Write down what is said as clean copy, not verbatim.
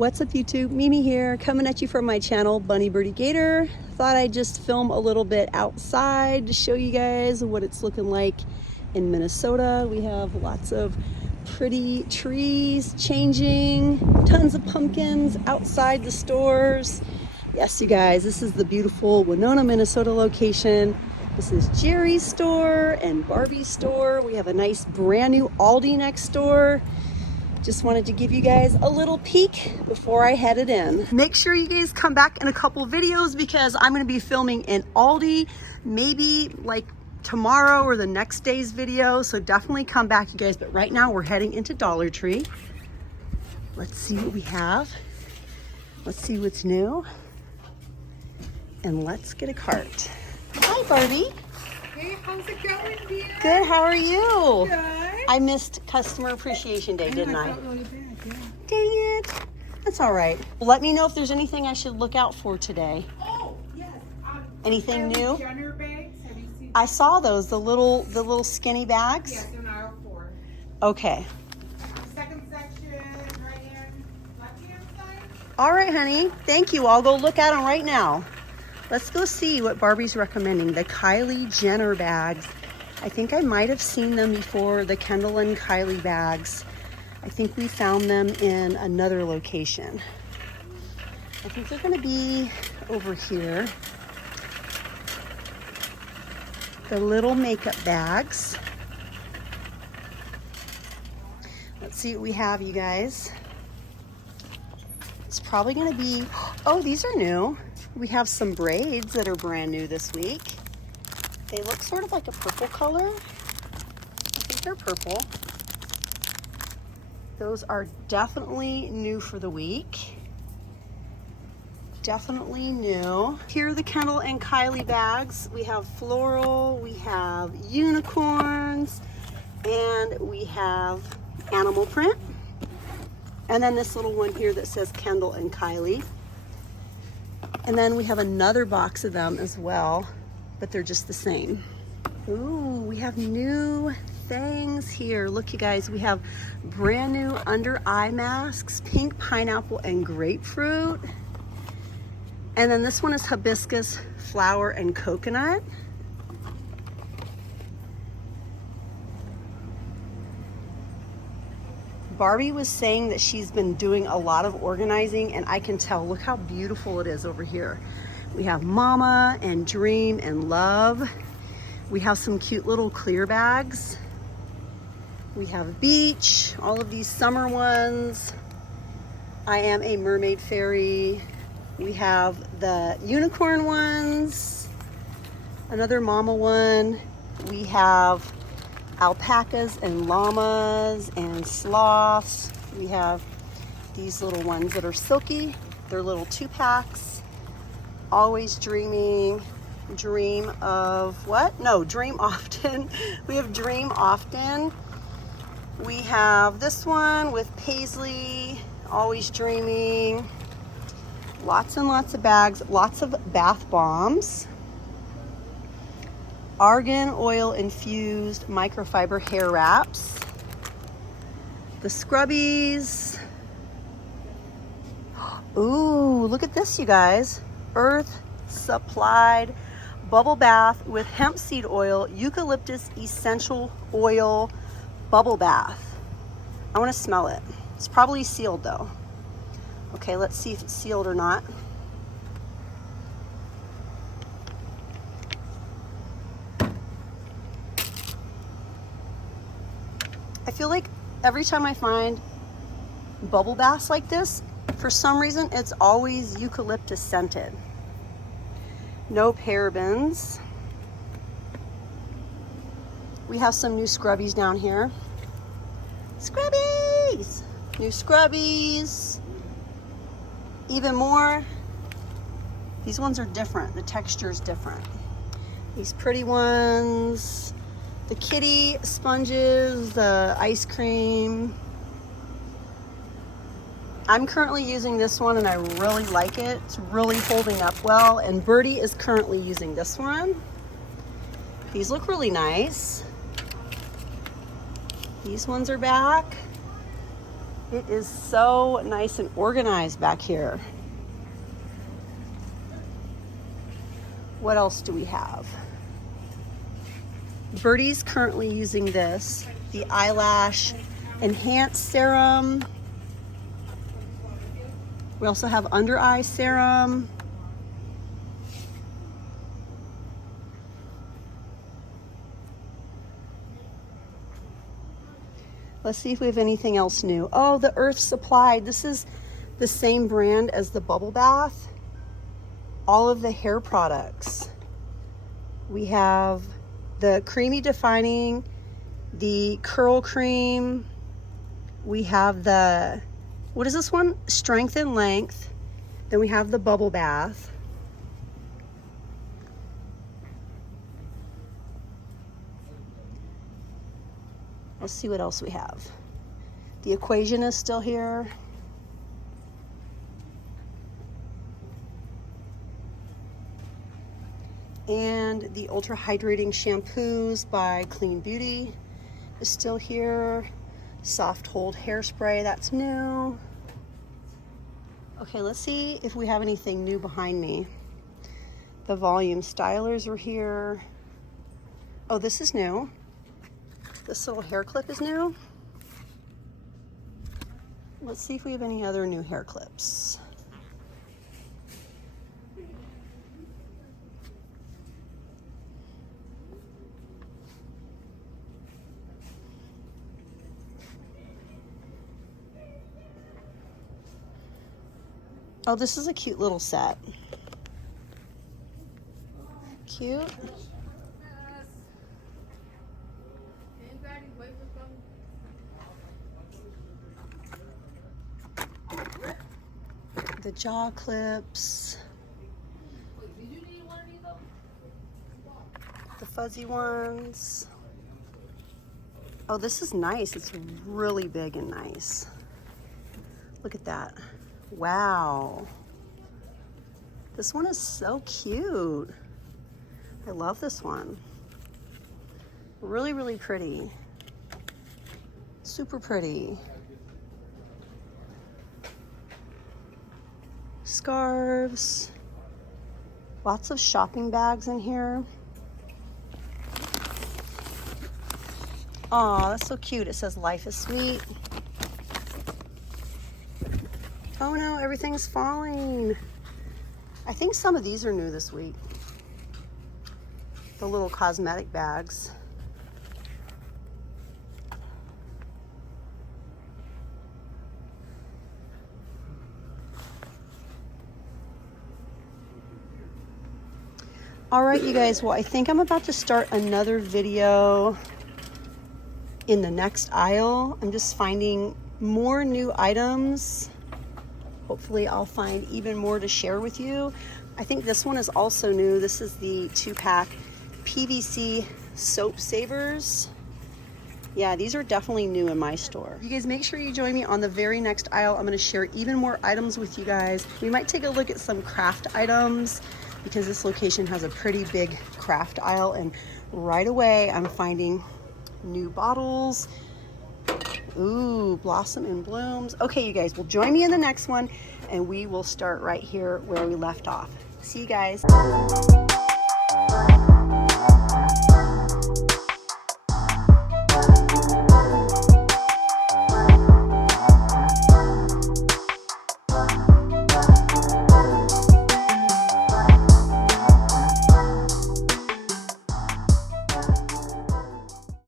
What's up YouTube? Mimi here, coming at you from my channel, Bunny Birdy Gator. Thought I'd just film a little bit outside to show you guys what it's looking like in Minnesota. We have lots of pretty trees changing, tons of pumpkins outside the stores. Yes, you guys, this is the beautiful Winona, Minnesota location. This is Jerry's store and Barbie's store. We have a nice brand new Aldi next door. Just wanted to give you guys a little peek before I headed in. Make sure you guys come back in a couple videos because I'm going to be filming in Aldi, maybe like tomorrow or the next day's video. So definitely come back, you guys. But right now we're heading into Dollar Tree. Let's see what we have. Let's see what's new. And let's get a cart. Hi, Barbie. Hey, how's it going, dear? Good, how are you? Good. I missed Customer Appreciation Day, didn't I? felt really bad, yeah. Dang it. That's all right. Let me know if there's anything I should look out for today. Oh, yes. Anything new? Jenner bags. Have you seen? I saw those, the little skinny bags. Yes, in aisle 4. Okay. Second section, right hand, left hand side. All right, honey. Thank you. I'll go look at them right now. Let's go see what Barbie's recommending. The Kylie Jenner bags. I think I might have seen them before, the Kendall and Kylie bags. I think we found them in another location. I think they're gonna be over here. The little makeup bags. Let's see what we have, you guys. It's probably gonna be, oh, these are new. We have some braids that are brand new this week. They look sort of like a purple color. I think they're purple. Those are definitely new for the week. Definitely new. Here are the Kendall and Kylie bags. We have floral, we have unicorns, and we have animal print. And then this little one here that says Kendall and Kylie. And then we have another box of them as well, but they're just the same. Ooh, we have new things here. Look, you guys, we have brand new under eye masks, pink pineapple and grapefruit. And then this one is hibiscus, flower, and coconut. Barbie was saying that she's been doing a lot of organizing, and I can tell. Look how beautiful it is over here. We have Mama and Dream and Love. We have some cute little clear bags. We have Beach, all of these summer ones. I Am a Mermaid Fairy. We have the unicorn ones, another Mama one. We have alpacas and llamas and sloths. We have these little ones that are silky. They're little 2-packs. Always dreaming. Dream of what? No, dream often. We have dream often. We have this one with paisley, always dreaming. Lots and lots of bags, lots of bath bombs. Argan oil infused microfiber hair wraps. The scrubbies. Ooh, look at this, you guys. Earth supplied bubble bath with hemp seed oil, eucalyptus essential oil bubble bath. I want to smell it. It's probably sealed though. Okay, let's see if it's sealed or not. I feel like every time I find bubble baths like this, for some reason, it's always eucalyptus scented. No parabens. We have some new scrubbies down here. Scrubbies! New scrubbies. Even more. These ones are different. The texture is different. These pretty ones. The kitty sponges, the ice cream. I'm currently using this one and I really like it. It's really holding up well. And Birdy is currently using this one. These look really nice. These ones are back. It is so nice and organized back here. What else do we have? Birdy's currently using this, the eyelash enhanced serum. We also have under eye serum. Let's see if we have anything else new. Oh, the Earth Supply. This is the same brand as the bubble bath. All of the hair products. We have the creamy defining, the curl cream. We have the, what is this one? Strength and length. Then we have the bubble bath. Let's see what else we have. The equation is still here. And the ultra hydrating shampoos by Clean Beauty is still here. Soft hold hairspray, that's new. Okay, let's see if we have anything new behind me. The volume stylers are here. Oh, this is new. This little hair clip is new. Let's see if we have any other new hair clips. Oh, this is a cute little set. Cute. The jaw clips. The fuzzy ones. Oh, this is nice. It's really big and nice. Look at that. Wow. This one is so cute. I love this one. Really, really pretty. Super pretty. Scarves. Lots of shopping bags in here. Aw, that's so cute. It says life is sweet. Oh no, everything's falling. I think some of these are new this week. The little cosmetic bags. All right, you guys, well, I think I'm about to start another video in the next aisle. I'm just finding more new items. Hopefully I'll find even more to share with you. I think this one is also new. This is the 2-pack PVC soap savers. Yeah, these are definitely new in my store. You guys make sure you join me on the very next aisle. I'm gonna share even more items with you guys. We might take a look at some craft items because this location has a pretty big craft aisle, and right away I'm finding new bottles. Ooh, Blossom and Blooms. Okay, you guys, well, join me in the next one, and we will start right here where we left off. See you guys.